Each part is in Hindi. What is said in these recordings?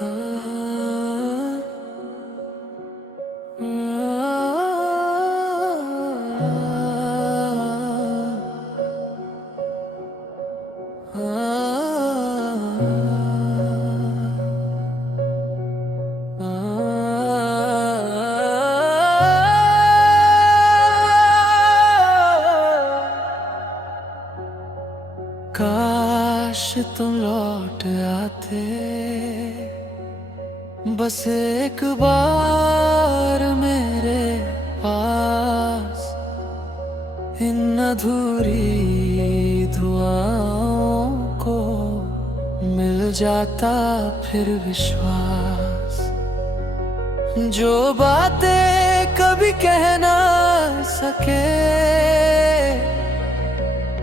हाँ, काश तुम लौट आते, बस एक बार मेरे पास। इन अधूरी दुआओं को मिल जाता फिर विश्वास। जो बातें कभी कह ना सके,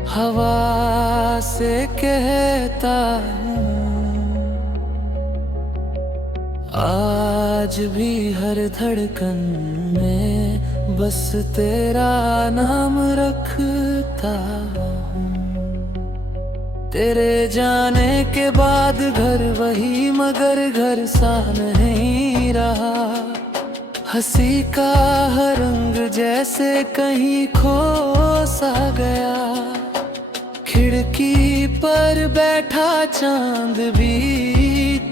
हवा से कहता हूँ। आज भी हर धड़कन में बस तेरा नाम रखता हूँ। तेरे जाने के बाद घर वही, मगर घर सा नहीं रहा। हंसी का हर रंग जैसे कहीं खो सा गया। खिड़की पर बैठा चांद भी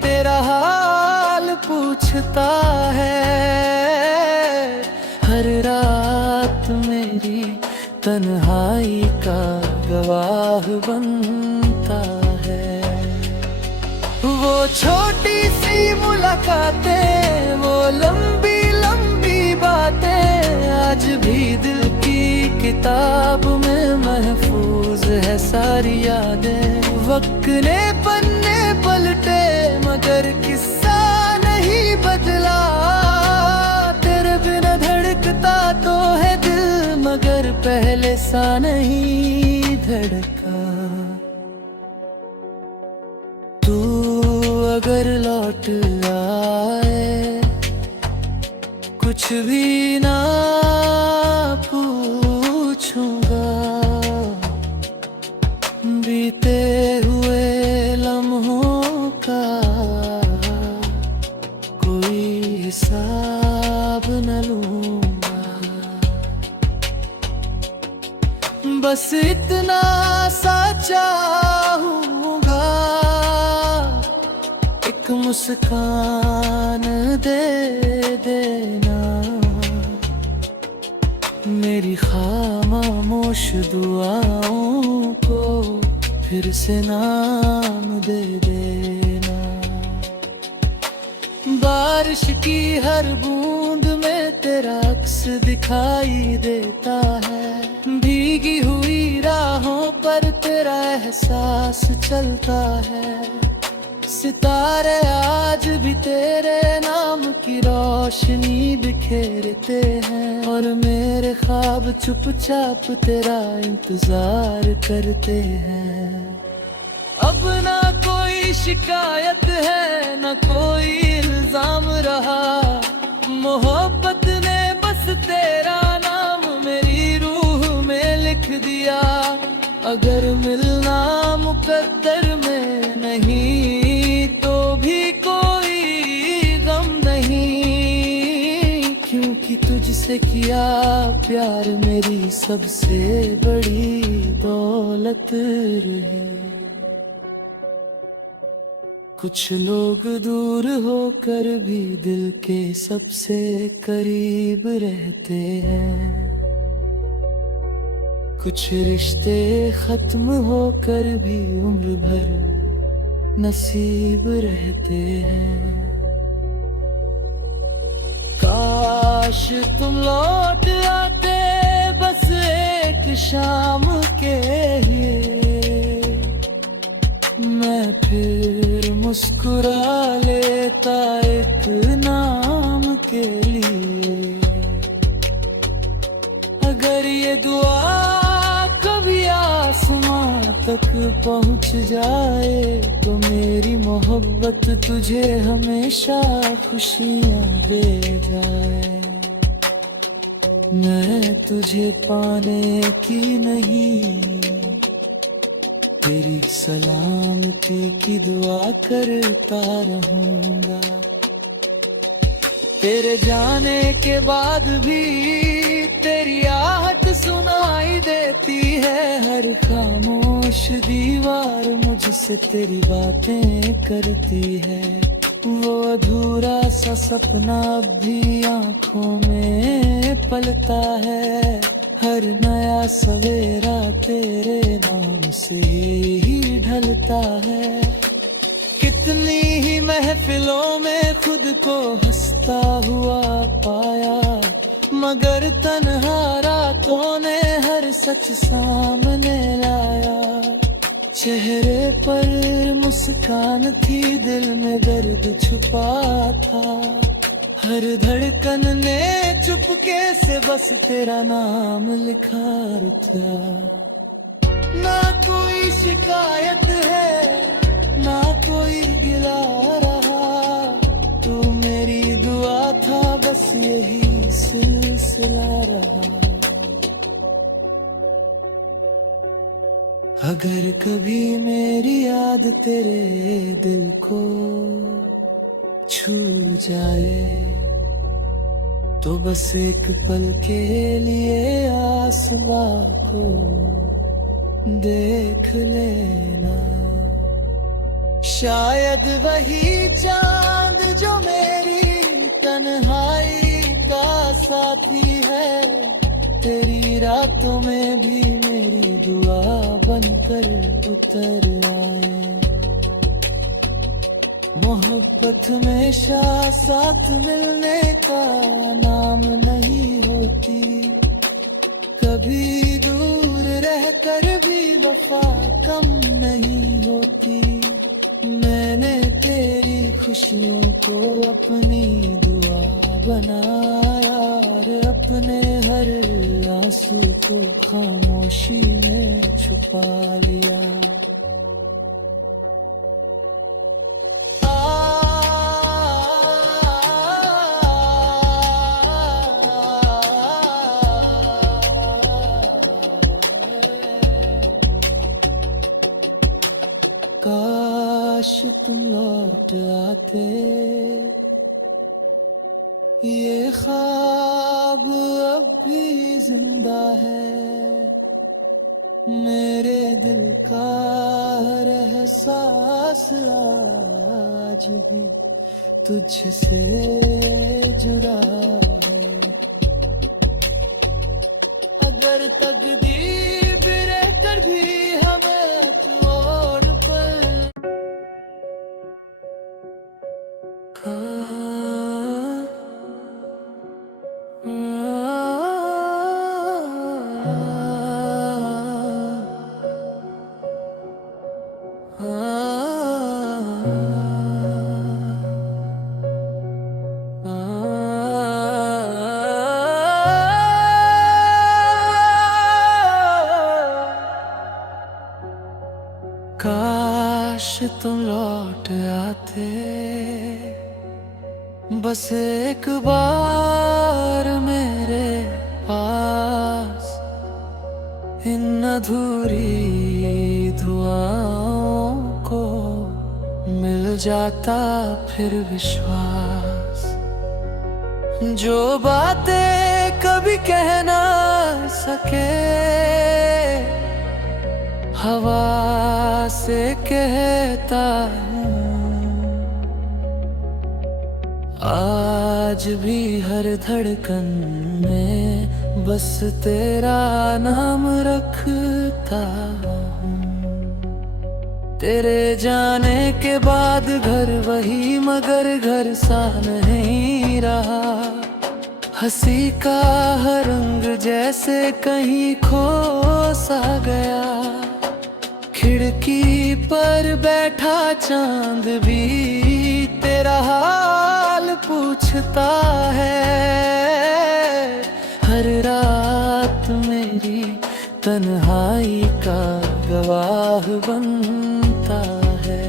तेरा हाल पूछता है। हर रात मेरी तन्हाई का गवाह बनता है। वो छोटी सी मुलाकातें, वो लंबी लंबी बातें, आज भी दिल की किताब में महफूज है सारी यादें। वक्त ने पन्ने पलटे मगर किस्सा नहीं बदला। तेरे बिना धड़कता तो है दिल, मगर पहले सा नहीं धड़का। तू अगर लौट आए, कुछ भी ना पूछूंगा। बीते हुए लम्हों का कोई हिसाब न लूंगा। बस इतना सा चाहूंगा, एक मुस्कान दे देना। मेरी खामोश दुआओं को फिर से नाम दे देना। बारिश की हर बूंद में तेरा अक्स दिखाई देता है। भीगी हुई राहों पर तेरा एहसास चलता है। सितारे आज भी तेरे नाम की रोशनी बिखेरते हैं। और मेरे ख्वाब चुपचाप तेरा इंतजार करते हैं। अब ना कोई शिकायत है, ना कोई इल्जाम रहा। मोहब्बत ने बस तेरा नाम मेरी रूह में लिख दिया। अगर मिलना मुकद्दर में नहीं, तो भी कोई गम नहीं। क्योंकि तुझसे किया प्यार मेरी सबसे बड़ी दौलत रही। कुछ लोग दूर होकर भी दिल के सबसे करीब रहते हैं। कुछ रिश्ते खत्म होकर भी उम्र भर नसीब रहते हैं। काश तुम लौट आते, बस एक शाम के लिए। मैं फिर मुस्कुरा लेता एक नाम के लिए। अगर ये दुआ कभी आसमां तक पहुंच जाए, तो मेरी मोहब्बत तुझे हमेशा खुशियां दे जाए। मैं तुझे पाने की नहीं, तेरी सलामती की दुआ करता रहूंगा। तेरे जाने के बाद भी तेरी आहट सुनाई देती है। हर खामोश दीवार मुझसे तेरी बातें करती है। वो अधूरा सा सपना अब भी आंखों में पलता है। हर नया सवेरा तेरे नाम से ही ढलता है। कितनी ही महफिलों में खुद को हंसता हुआ पाया, मगर तन्हा रातों ने हर सच सामने लाया। चेहरे पर मुस्कान थी, दिल में दर्द छुपा था। हर धड़कन ने चुपके से बस तेरा नाम लिखा था। ना कोई शिकायत है ना कोई गिला रहा, तू मेरी दुआ था बस यही सिलसिला रहा। अगर कभी मेरी याद तेरे दिल को छू जाए, तो बस एक पल के लिए आसमां को देख लेना। शायद वही चांद जो मेरी तन्हाई का साथी है, तेरी रातों में भी मेरी दुआ बनकर उतर आए। मोहब्बत में साथ मिलने का नाम नहीं होती, कभी दूर रहकर भी वफा कम नहीं होती। मैंने तेरी खुशियों को अपनी दुआ बनाया और अपने हर आंसू को खामोशी में छुपा लिया। काश तुम लौट आते, ये ख्वाब अब भी जिंदा है। मेरे दिल का हर एहसास आज भी तुझसे जुड़ा है। अगर तकदीर रहकर भी हमें छोड़ पर काश तुम लौट आते, बस एक बार मेरे पास। इन अधूरी दुआओं को मिल जाता फिर विश्वास। जो बातें कभी कह ना सके, हवा से कहता हूँ। आज भी हर धड़कन में बस तेरा नाम रखता हूँ। तेरे जाने के बाद घर वही मगर घर सा नहीं रहा। हंसी का हर रंग जैसे कहीं खो सा गया। खिड़की पर बैठा चांद भी तेरा हाल पूछता है। हर रात मेरी तन्हाई का गवाह बनता है।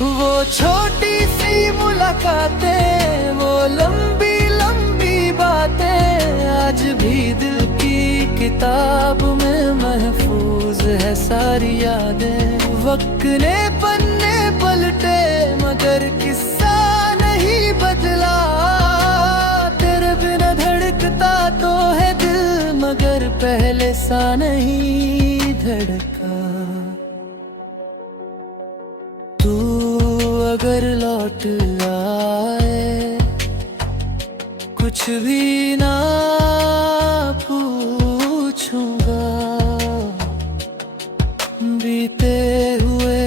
वो छोटी सी मुलाकातें, वो लंबी लंबी बातें आज भी दिल की किताब में महफूज है। सारी यादें। वक्त ने पन्ने पलटे मगर किस्सा नहीं बदला। तेरे बिना धड़कता तो है दिल मगर पहले सा नहीं धड़का। तू अगर लौट आए कुछ भी ना पूछूंगा। बीते हुए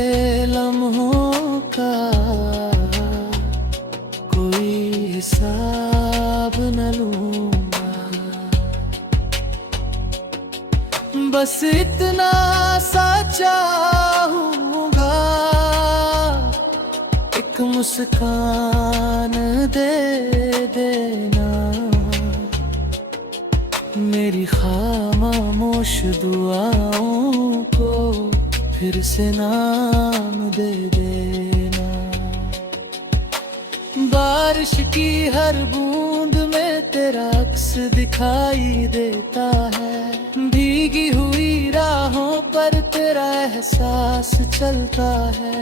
लम्हों का कोई हिसाब न लूंगा। बस इतना सा चाहूंगा एक मुस्कान दे देना। मेरी खामोश दुआओं को फिर से नाम दे देना। बारिश की हर बूंद में तेरा अक्स दिखाई देता है। भीगी हुई राहों पर तेरा एहसास चलता है।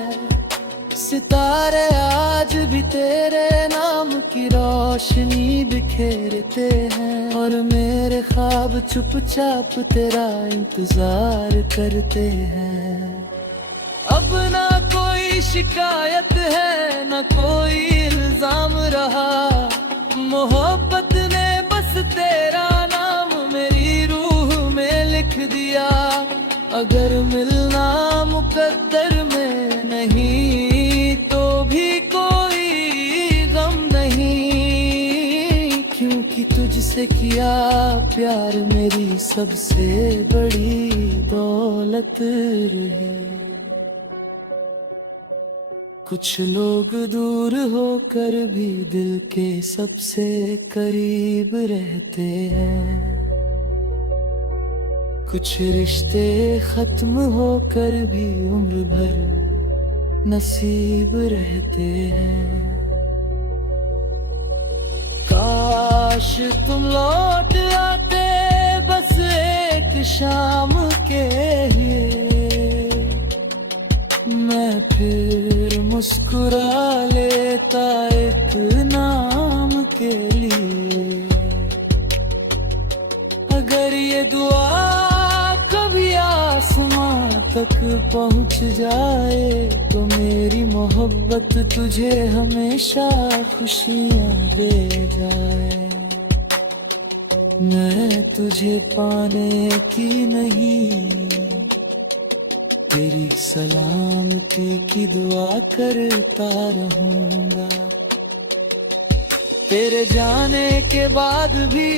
सितारे आज भी तेरे नाम की रोशनी बिखेरते हैं और मेरे ख्वाब चुपचाप तेरा इंतजार करते हैं। अब ना कोई शिकायत है ना कोई इल्जाम रहा। मोहब्बत ने बस तेरा नाम मेरी रूह में लिख दिया। अगर मिलना मुकद्दर में नहीं तो भी कोई गम नहीं। क्योंकि तुझसे किया प्यार मेरी सबसे बड़ी दौलत रही। कुछ लोग दूर होकर भी दिल के सबसे करीब रहते हैं। कुछ रिश्ते खत्म होकर भी उम्र भर नसीब रहते हैं। काश तुम लौट आते बस एक शाम के लिए। मैं फिर मुस्कुरा लेता एक नाम के लिए। अगर ये दुआ कभी आसमां तक पहुंच जाए तो मेरी मोहब्बत तुझे हमेशा खुशियां दे जाए। मैं तुझे पाने की नहीं तेरी सलामती की दुआ करता रहूंगा। तेरे जाने के बाद भी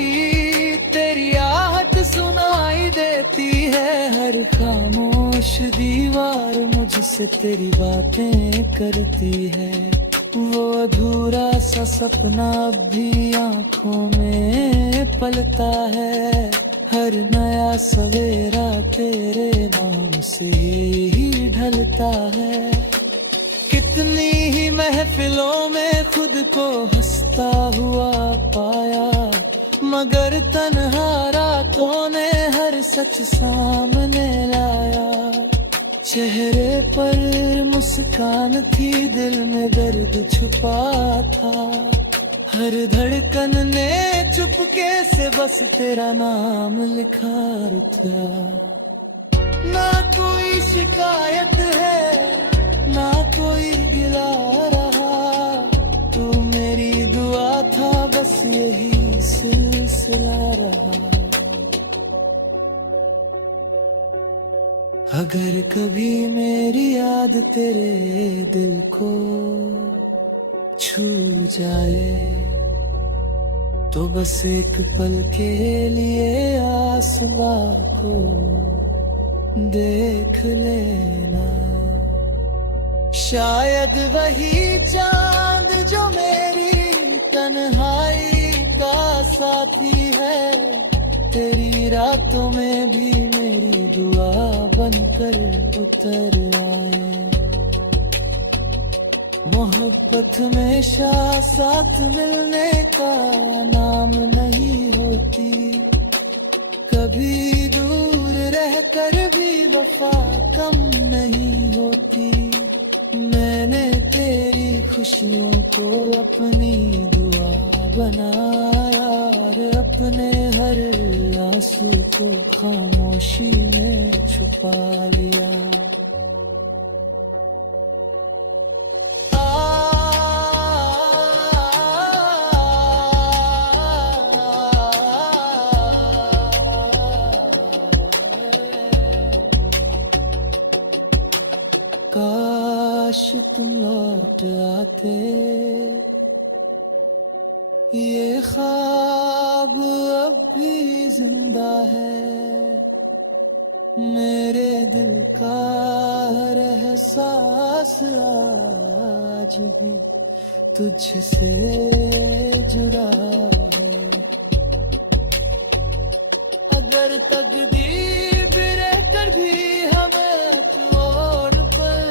तेरी आहट सुनाई देती है। हर खामोश दीवार मुझसे तेरी बातें करती है। वो अधूरा सा सपना अब भी आंखों में पलता है। हर नया सवेरा तेरे नाम से ही ढलता है। कितनी ही महफिलों में खुद को हंसता हुआ पाया मगर तन्हा रातों ने हर सच सामने लाया। चेहरे पर मुस्कान थी दिल में दर्द छुपा था। हर धड़कन ने चुपके से बस तेरा नाम लिखा था। ना कोई शिकायत है ना कोई गिला रहा। तू मेरी दुआ था बस यही सिलसिला रहा। अगर कभी मेरी याद तेरे दिल को छू जाए तो बस एक पल के लिए आसमां को देख लेना। शायद वही चांद जो मेरी तन्हाई का साथी है तेरी रातों में भी मेरी दुआ बनकर उतर आए। मोहब्बत में साथ मिलने का नाम नहीं होती। कभी दूर रहकर भी वफा कम नहीं होती। मैंने तेरी खुशियों को अपनी दुआ बनाया और अपने हर आंसू को खामोशी में छुपा लिया। काश तुम लौट आते, ये ख्वाब अब भी जिंदा है। मेरे दिल का हर एहसास आज भी तुझसे जुड़ा है। अगर तकदीर भी रहकर भी हमें छोड़ पर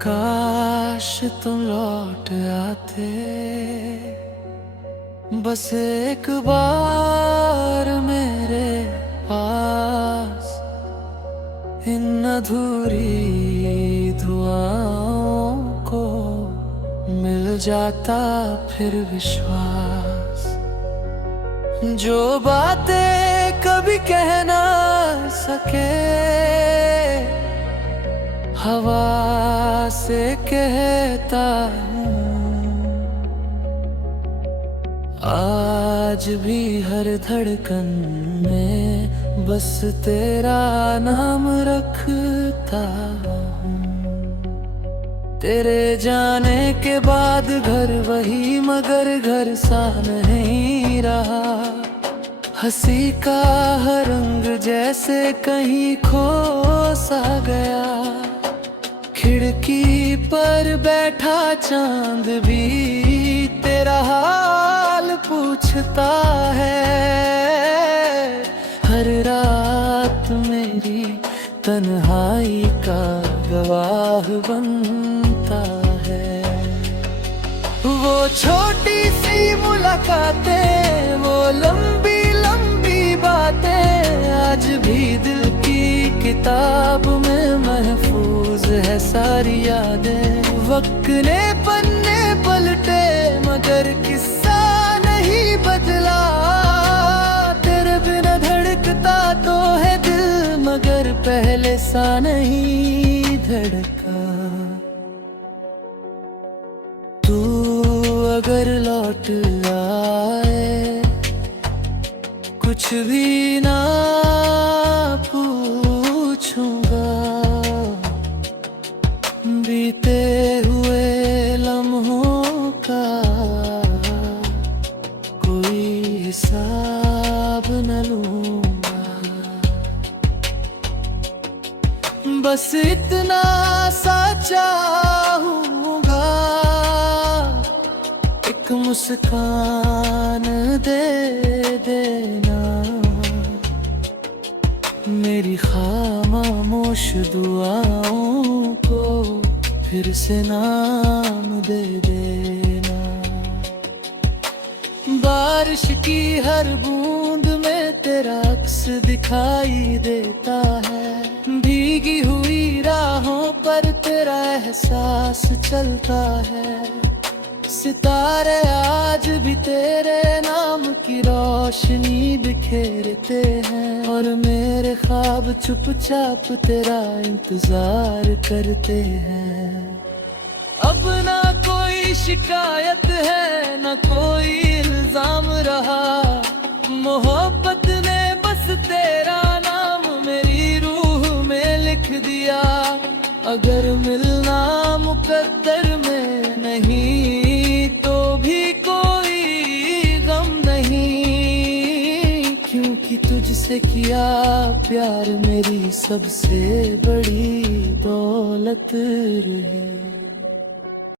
काश तुम लौट आते, बस एक बार मेरे पास। इन अधूरी दुआओं को मिल जाता फिर विश्वास। जो बातें कभी कह ना सके, हवा से कहता हूँ। आज भी हर धड़कन में बस तेरा नाम रखता हूँ। तेरे जाने के बाद घर वही मगर घर सा नहीं रहा। हंसी का हर रंग जैसे कहीं खो सा गया। खिड़की पर बैठा चांद भी तेरा हाल पूछता है। हर रात मेरी तन्हाई का गवाह बनता है। वो छोटी सी मुलाकातें, वो लंबी लंबी बातें आज भी दिल की किताब में महफूज है सारी यादें। वक्त ने पन्ने पलटे मगर किस्सा नहीं बदला। तेरे बिना धड़कता तो है दिल मगर पहले सा नहीं धड़का। तू अगर लौट आए, कुछ भी ना पूछूंगा। बीते हुए लम्हों का कोई हिसाब न लूंगा। बस इतना सा चाहूंगा, एक मुस्कान दे देना। मेरी खामोश दुआओं को फिर से नाम दे देना। बारिश की हर बूंद में तेरा अक्स दिखाई देता है। भीगी हुई राहों पर तेरा एहसास चलता है। सितारे आज भी तेरे नाम की रोशनी बिखेरते हैं। और मेरे ख्वाब चुपचाप तेरा इंतजार करते हैं। अब ना कोई शिकायत है ना कोई इल्जाम रहा। मोहब्बत ने बस तेरा नाम मेरी रूह में लिख दिया। अगर मिलना मुकद्दर में नहीं तो भी कोई गम नहीं, क्योंकि तुझसे तुझसे किया प्यार मेरी सबसे बड़ी दौलत रही।